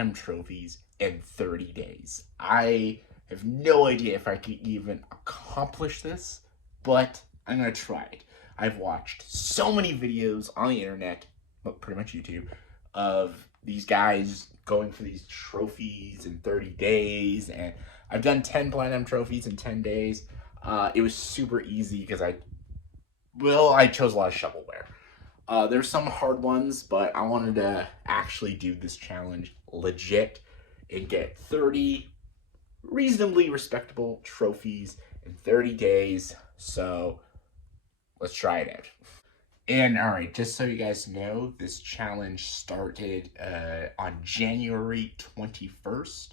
platinum trophies in 30 days. I have no idea if I can even accomplish this, but I'm going to try it. I've watched so many videos on the internet, well, pretty much YouTube, of these guys going for these trophies in 30 days, and I've done 10 platinum trophies in 10 days. It was super easy because I chose a lot of shovelware. There's some hard ones, but I wanted to actually do this challenge legit and get 30 reasonably respectable trophies in 30 days. So let's try it out. And alright, just so you guys know, this challenge started on January 21st,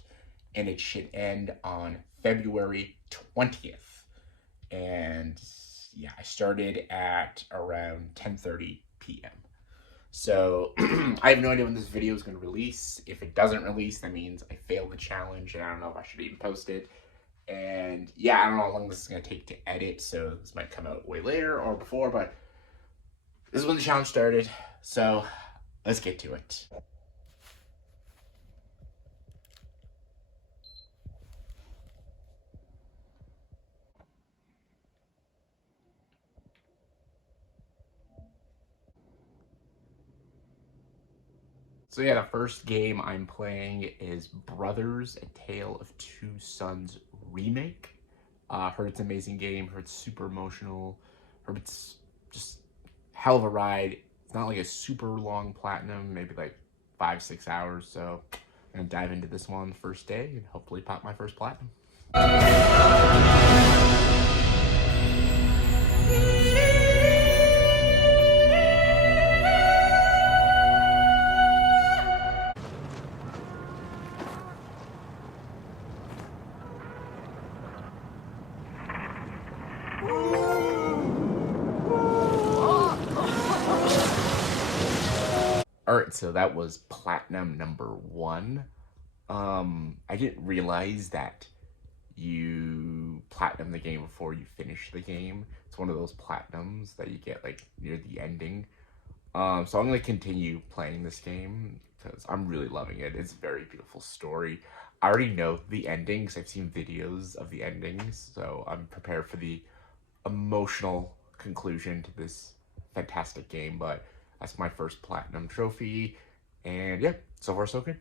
and it should end on February 20th. And yeah, I started at around 10:30 p.m. So I have no idea when this video is going to release. If it doesn't release, that means I failed the challenge, and I don't know if I should even post it. And yeah, I don't know how long this is going to take to edit, so this might come out way later or before, but this is when the challenge started, so let's get to it. So yeah, the first game I'm playing is Brothers: A Tale of Two Sons Remake. Heard it's an amazing game, heard it's super emotional, heard it's just hell of a ride. It's not like a super long platinum, maybe like 5-6 hours, so I'm gonna dive into this one the first day and hopefully pop my first platinum. Alright, so that was platinum number 1. I didn't realize that you platinum the game before you finish the game. It's one of those platinums that you get like near the ending. So I'm gonna continue playing this game because I'm really loving it. It's a very beautiful story. I already know the endings. I've seen videos of the endings, so I'm prepared for the emotional conclusion to this fantastic game, but that's my first platinum trophy, and yeah, so far so good.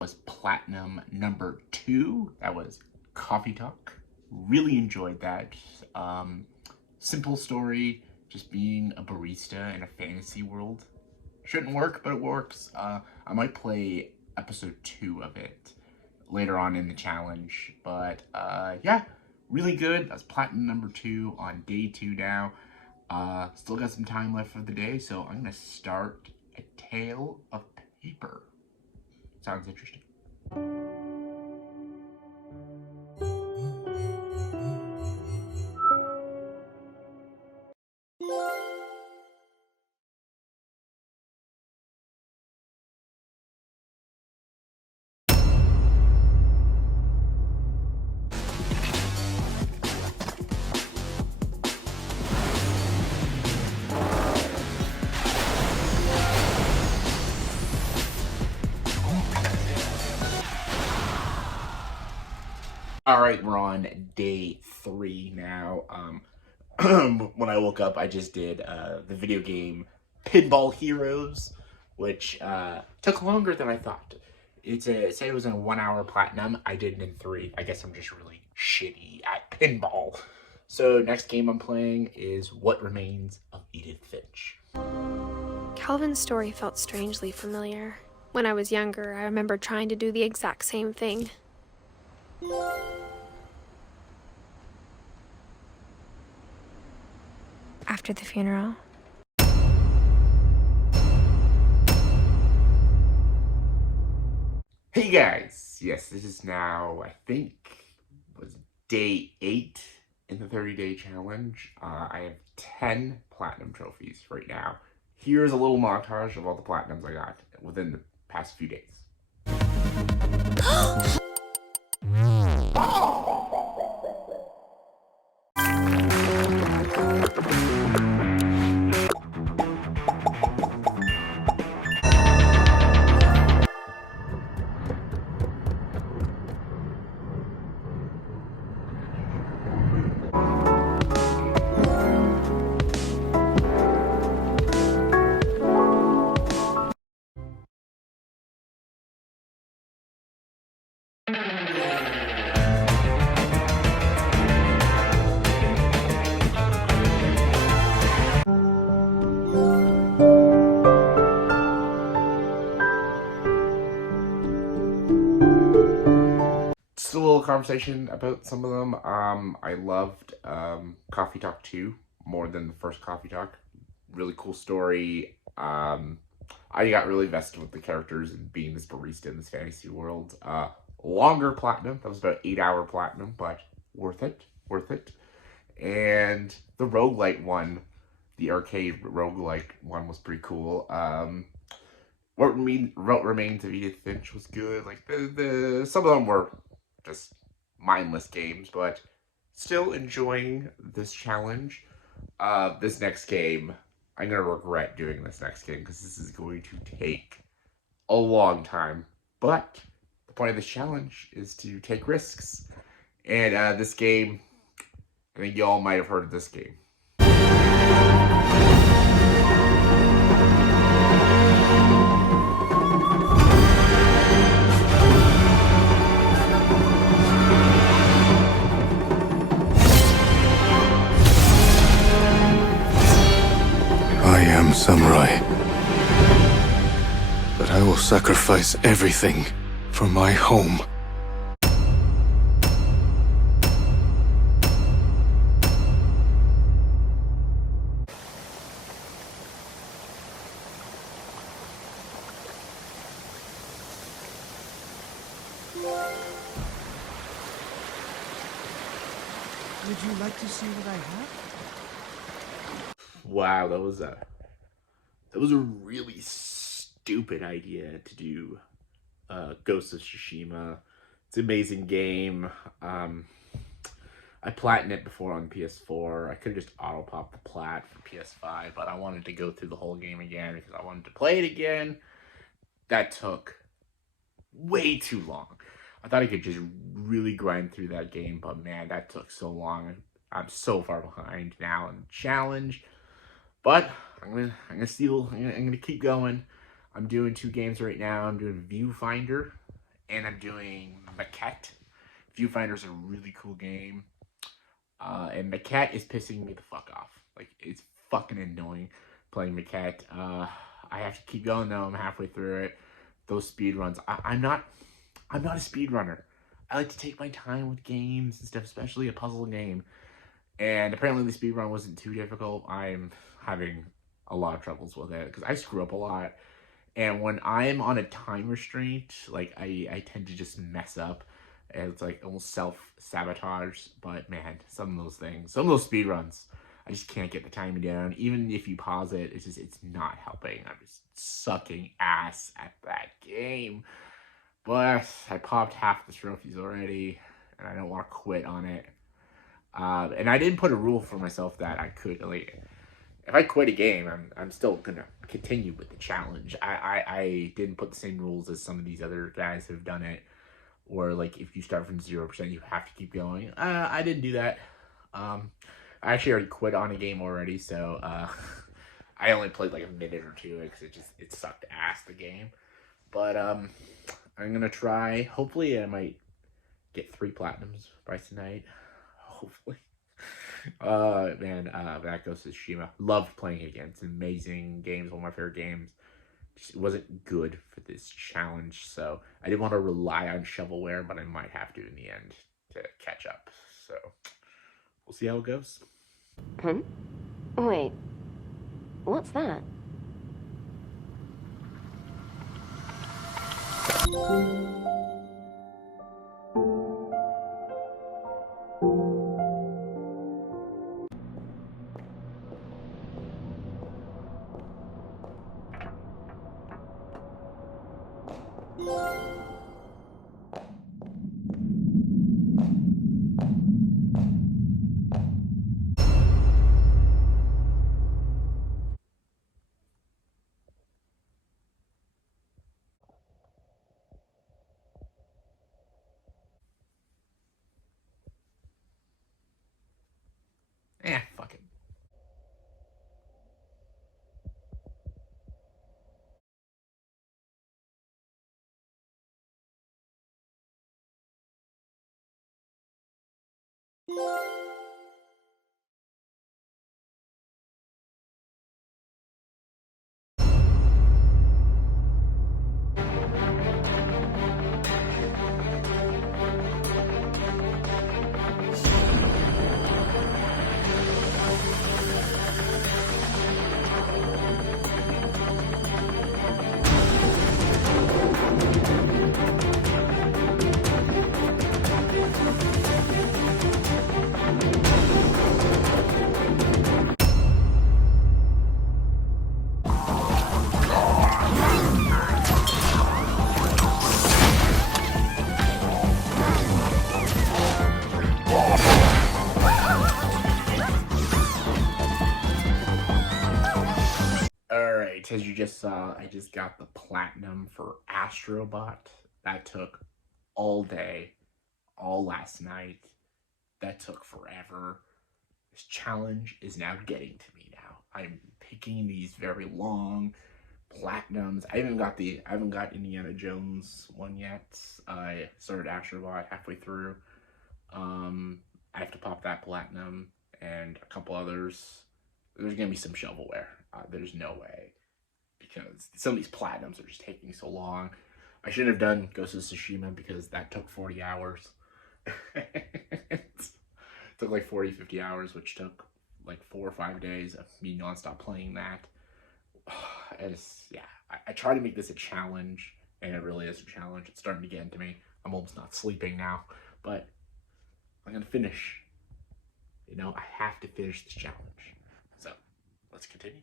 Was platinum number 2. That was Coffee Talk. Really enjoyed that. Simple story, just being a barista in a fantasy world. Shouldn't work, but it works. I might play episode 2 of it later on in the challenge, but yeah, really good. That's platinum number 2 on day 2 now. Still got some time left for the day, so I'm gonna start A Tale of Paper. Sounds interesting. All right, we're on day 3 now. When I woke up, I just did the video game Pinball Heroes, which took longer than I thought. It said it was in a 1-hour platinum. I did it in 3. I guess I'm just really shitty at pinball. So next game I'm playing is What Remains of Edith Finch. Calvin's story felt strangely familiar. When I was younger, I remember trying to do the exact same thing. After the funeral. Hey guys! Yes, this is now, I think, was day 8 in the 30-day challenge. I have 10 platinum trophies right now. here's a little montage of all the platinums I got within the past few days. Just a little conversation about some of them. I loved Coffee Talk 2 more than the first Coffee Talk. Really cool story. I got really invested with the characters and being this barista in this fantasy world. Longer platinum. That was about 8-hour platinum, but worth it. Worth it. And the roguelike one, the arcade roguelike one, was pretty cool. What Remains of Edith Finch was good. Like some of them were just mindless games, but still enjoying this challenge. This next game, I'm gonna regret doing this next game because this is going to take a long time. But the point of this challenge is to take risks, and this game, I think y'all might have heard of this game. I am samurai, but I will sacrifice everything for my home. Would you like to see what I have? Wow, that was a really stupid idea to do. Ghost of Tsushima. It's an amazing game. I platinumed it before on PS4. I could have just auto popped the plat for PS5, but I wanted to go through the whole game again because I wanted to play it again. That took way too long. I thought I could just really grind through that game, but man, that took so long. I'm so far behind now in the challenge. But I'm gonna keep going. I'm doing 2 games right now. I'm doing Viewfinder and I'm doing Maquette. Viewfinder's a really cool game. And Maquette is pissing me the fuck off. Like, it's fucking annoying playing Maquette. I have to keep going though. I'm halfway through it. Those speed runs. I'm not a speedrunner. I like to take my time with games and stuff, especially a puzzle game. And apparently the speedrun wasn't too difficult. I'm having a lot of troubles with it because I screw up a lot. And when I'm on a time restraint, like, I tend to just mess up. And it's like almost self-sabotage. But man, some of those speedruns, I just can't get the timing down. Even if you pause it, it's not helping. I'm just sucking ass at that game. But I popped half the trophies already, and I don't want to quit on it. And I didn't put a rule for myself that I could, like, if I quit a game, I'm still gonna continue with the challenge. I didn't put the same rules as some of these other guys who've done it, or like if you start from 0%, you have to keep going. I didn't do that. I actually already quit on a game already, so I only played like a minute or two because it sucked ass, the game. But I'm gonna try. Hopefully, I might get 3 platinums by tonight. Hopefully. Man, that goes to Tsushima. Loved playing it again. It's an amazing game. It's one of my favorite games. Just, it wasn't good for this challenge, so I didn't want to rely on shovelware, but I might have to in the end to catch up. So we'll see how it goes. Wait, what's that? Fuck it. Alright, as you just saw, I just got the platinum for Astro Bot. That took all day, all last night. That took forever. This challenge is now getting to me now. I'm picking these very long platinums. I haven't got Indiana Jones one yet. I started Astro Bot halfway through. I have to pop that platinum and a couple others. There's gonna be some shovelware. There's no way, because some of these platinums are just taking so long. I shouldn't have done Ghost of Tsushima because that took 40 hours. It took like 40, 50 hours, which took like 4 or 5 days of me nonstop playing that. I try to make this a challenge, and it really is a challenge. It's starting to get into me. I'm almost not sleeping now, but I'm gonna finish. You know, I have to finish this challenge. So, let's continue.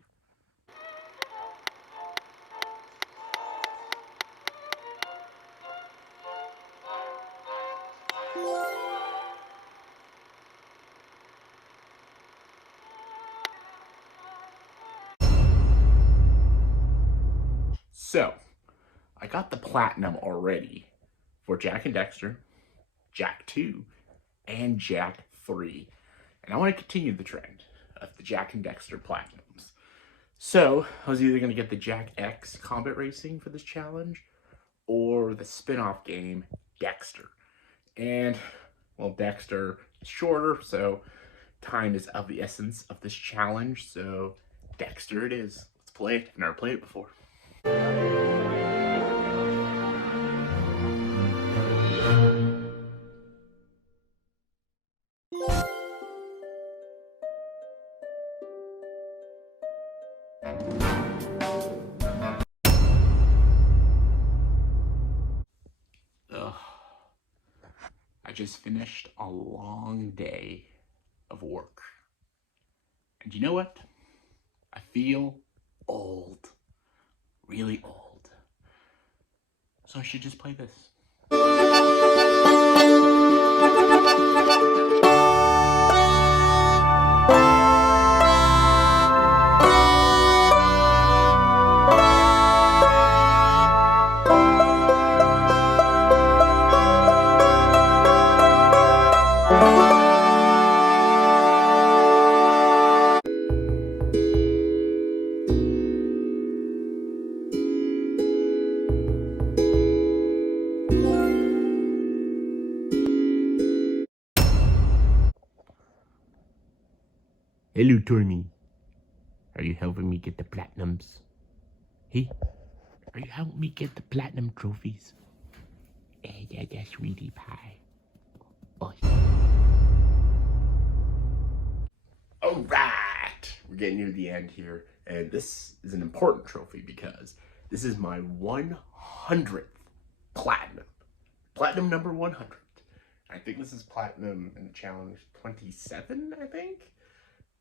So, I got the platinum already for Jak and Daxter, Jak 2, and Jak 3. And I want to continue the trend of the Jak and Daxter platinums. So, I was either going to get the Jak X Combat Racing for this challenge, or the spin-off game, Daxter. And, well, Daxter is shorter, so time is of the essence of this challenge, so Daxter it is. Let's play it. I've never played it before. I just finished a long day of work. And you know what? I feel old. Really old. So I should just play this. Hello, Tommy. Are you helping me get the platinums? Hey, are you helping me get the platinum trophies? Yeah, sweetie pie. Oh. Alright! We're getting near the end here, and this is an important trophy because this is my 100th platinum. Platinum number 100. I think this is platinum in the challenge 27, I think?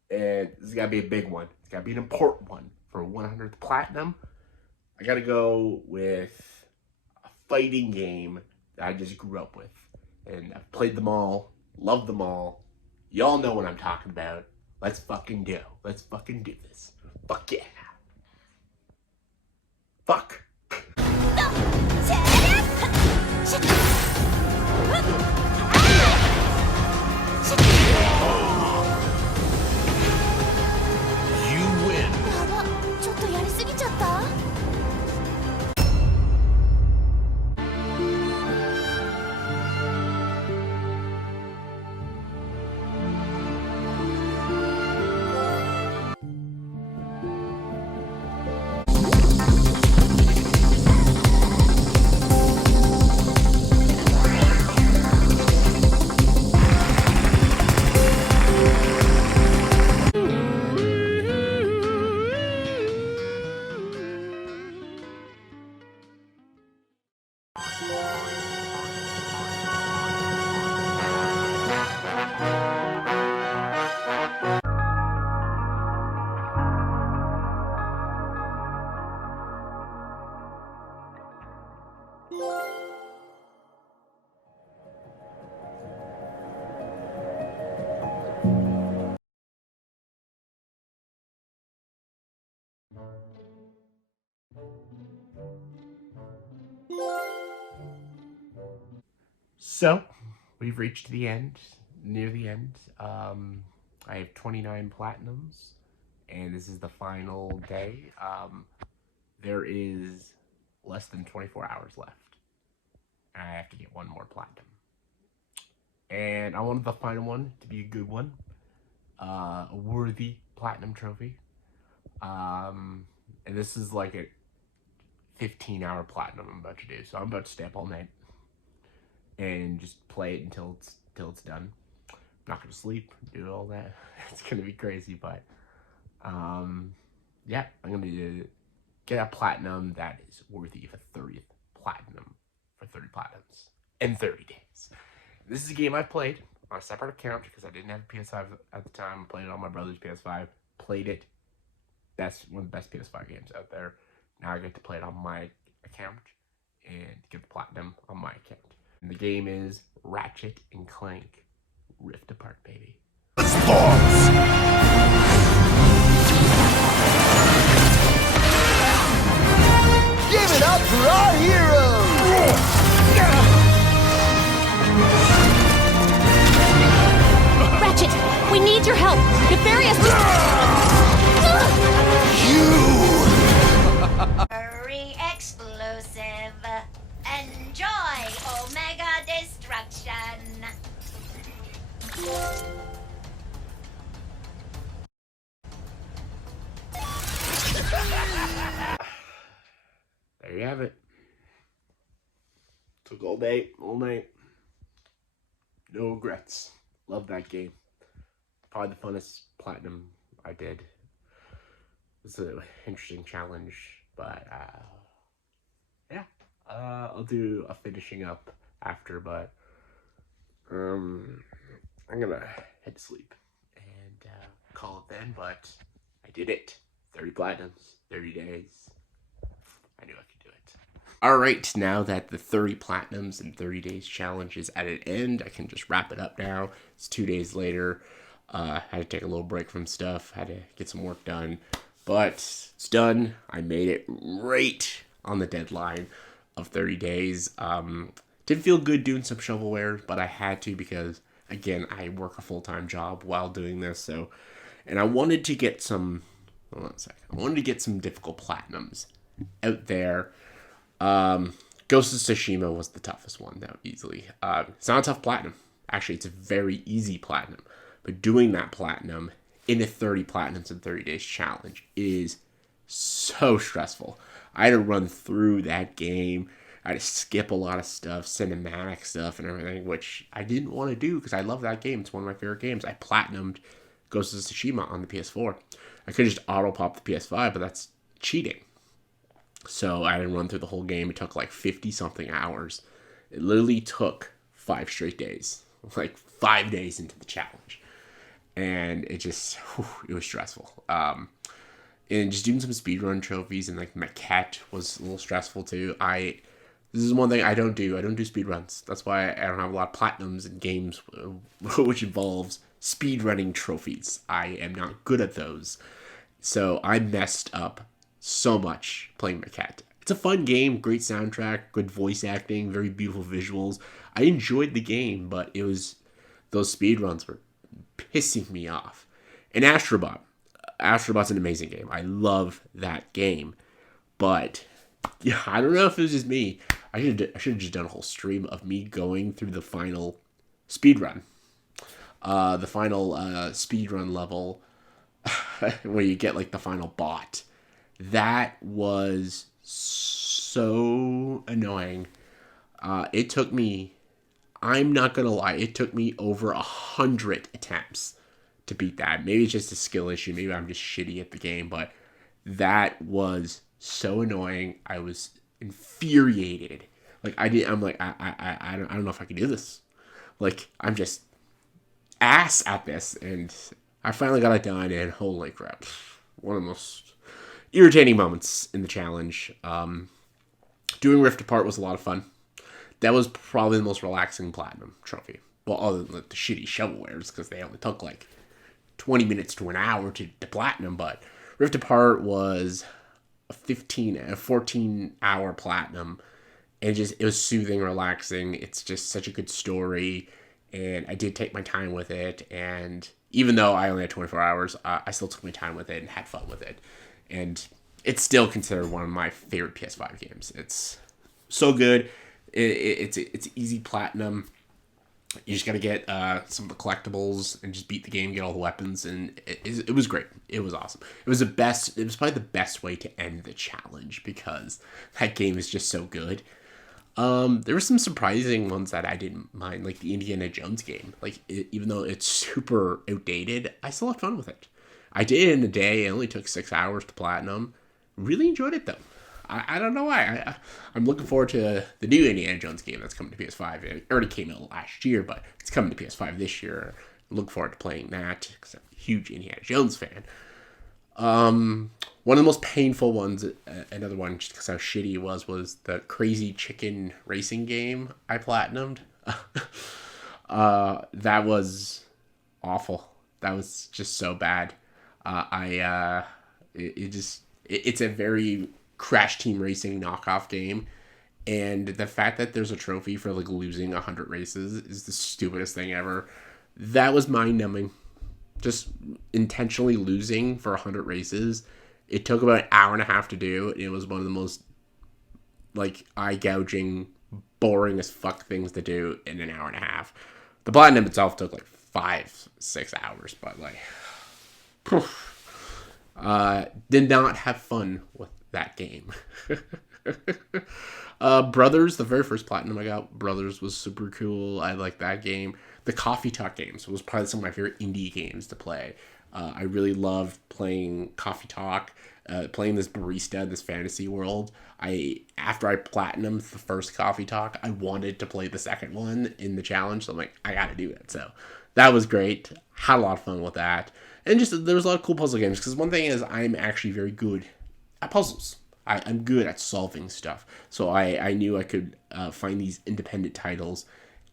And this has got to be a big one. It's got to be an important one for 100th platinum. I got to go with a fighting game that I just grew up with. And I've played them all, loved them all. Y'all know what I'm talking about. Let's fucking do. Let's fucking do this. Fuck yeah. Fuck. You win. やば、ちょっとやりすぎちゃった？ So, we've reached the end, near the end. I have 29 platinums, and this is the final day. There is less than 24 hours left, and I have to get one more platinum. And I wanted the final one to be a good one, a worthy platinum trophy. And this is like a 15-hour platinum I'm about to do, so I'm about to stay up all night and just play it until it's done. I'm not gonna sleep, do all that. It's gonna be crazy, but yeah, I'm gonna get a platinum that is worthy of a 30th platinum for 30 platinums in 30 days. This is a game I've played on a separate account because I didn't have a PS5 at the time. I played it on my brother's PS5. Played it. That's one of the best PS5 games out there. Now I get to play it on my account and get the platinum on my account. And the game is Ratchet and Clank Rift Apart, baby. Give it up for our heroes! Ratchet, we need your help. Nefarious. Very explosive. Enjoy Omega Destruction. There you have it. Took all day, all night. No regrets. Love that game. Probably the funnest platinum I did. It's an interesting challenge, but yeah. I'll do a finishing up after, but I'm gonna head to sleep and call it then, but I did it. 30 platinums, 30 days. I knew I could do it. Alright, now that the 30 platinums and 30 days challenge is at an end, I can just wrap it up now. It's 2 days later. Had to take a little break from stuff, had to get some work done, but it's done. I made it right on the deadline of 30 days. Didn't feel good doing some shovelware, but I had to because, again, I work a full-time job while doing this, so, and I wanted to get some, hold on a second, I wanted to get some difficult platinums out there. Ghost of Tsushima was the toughest one, though, easily. It's not a tough platinum. Actually, it's a very easy platinum. But doing that platinum in a 30 platinums in 30 days challenge is so stressful. I had to run through that game. I had to skip a lot of stuff, cinematic stuff and everything, which I didn't want to do because I love that game. It's one of my favorite games. I platinumed Ghost of Tsushima on the PS4. I could just auto-pop the PS5, but that's cheating. So I had to run through the whole game. It took like 50-something hours. It literally took 5 straight days. Like 5 days into the challenge. And it just, it was stressful. And just doing some speedrun trophies and like Maquette was a little stressful too. The This is one thing I don't do. I don't do speedruns. That's why I don't have a lot of platinums in games which involves speedrunning trophies. I am not good at those. So I messed up so much playing Maquette. It's a fun game, great soundtrack, good voice acting, very beautiful visuals. I enjoyed the game, but it was those speedruns were pissing me off. And Astro Bot. Astro Bot's an amazing game. I love that game. But yeah, I don't know if it was just me. I should have just done a whole stream of me going through the final speedrun. The final speedrun level where you get like the final bot. That was so annoying. It took me, I'm not gonna lie, it took me over 100 attempts to beat that. Maybe it's just a skill issue. Maybe I'm just shitty at the game, but that was so annoying. I was infuriated. Like I don't know if I can do this. Like I'm just ass at this, and I finally got it done, and holy crap. One of the most irritating moments in the challenge. Doing Rift Apart was a lot of fun. That was probably the most relaxing platinum trophy. Well, other than the shitty shovelwares, because they only took like 20 minutes to an hour to platinum, but Rift Apart was a 14-hour platinum, and it was soothing, relaxing. It's just such a good story, and I did take my time with it, and even though I only had 24 hours, I still took my time with it and had fun with it, and it's still considered one of my favorite PS5 games. It's so good. It's easy platinum. You just gotta get some of the collectibles and just beat the game, get all the weapons, and it was great. It was awesome. It was probably the best way to end the challenge because that game is just so good. There were some surprising ones that I didn't mind, like the Indiana Jones game. Like even though it's super outdated, I still had fun with it. I did it in a day. It only took 6 hours to platinum. Really enjoyed it though. I don't know why. I'm looking forward to the new Indiana Jones game that's coming to PS5. It already came out last year, but it's coming to PS5 this year. Look forward to playing that because I'm a huge Indiana Jones fan. One of the most painful ones, another one just because how shitty it was the Crazy Chicken racing game I platinumed. That was awful. That was just so bad. It's a very Crash Team Racing knockoff game, and the fact that there's a trophy for like losing 100 races is the stupidest thing ever. That was mind-numbing. Just intentionally losing for 100 races. It took about an hour and a half to do. It was one of the most like eye-gouging, boring as fuck things to do in an hour and a half. The platinum itself took like 5-6 hours, but like did not have fun with that game. Brothers, the very first platinum I got, Brothers was super cool. I like that game. The Coffee Talk games was probably some of my favorite indie games to play. I really loved playing Coffee Talk, playing this barista, this fantasy world. After I platinumed the first Coffee Talk, I wanted to play the second one in the challenge. So I'm like, I gotta do it. So that was great. Had a lot of fun with that. And just, there was a lot of cool puzzle games. Because one thing is, I'm actually very good at puzzles. I'm good at solving stuff. So I knew I could find these independent titles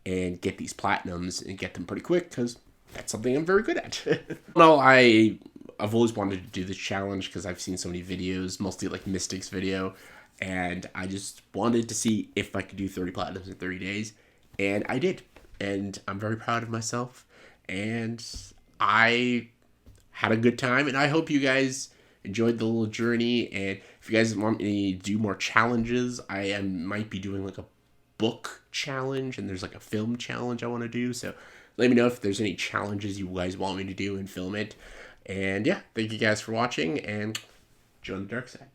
and get these platinums and get them pretty quick because that's something I'm very good at. Well, I've always wanted to do this challenge because I've seen so many videos, mostly like Mystic's video, and I just wanted to see if I could do 30 platinums in 30 days, and I did. And I'm very proud of myself, and I had a good time, and I hope you guys enjoyed the little journey. And if you guys want me to do more challenges, I might be doing like a book challenge, and there's like a film challenge I want to do, so let me know if there's any challenges you guys want me to do and film it. And yeah, thank you guys for watching, and join the dark side.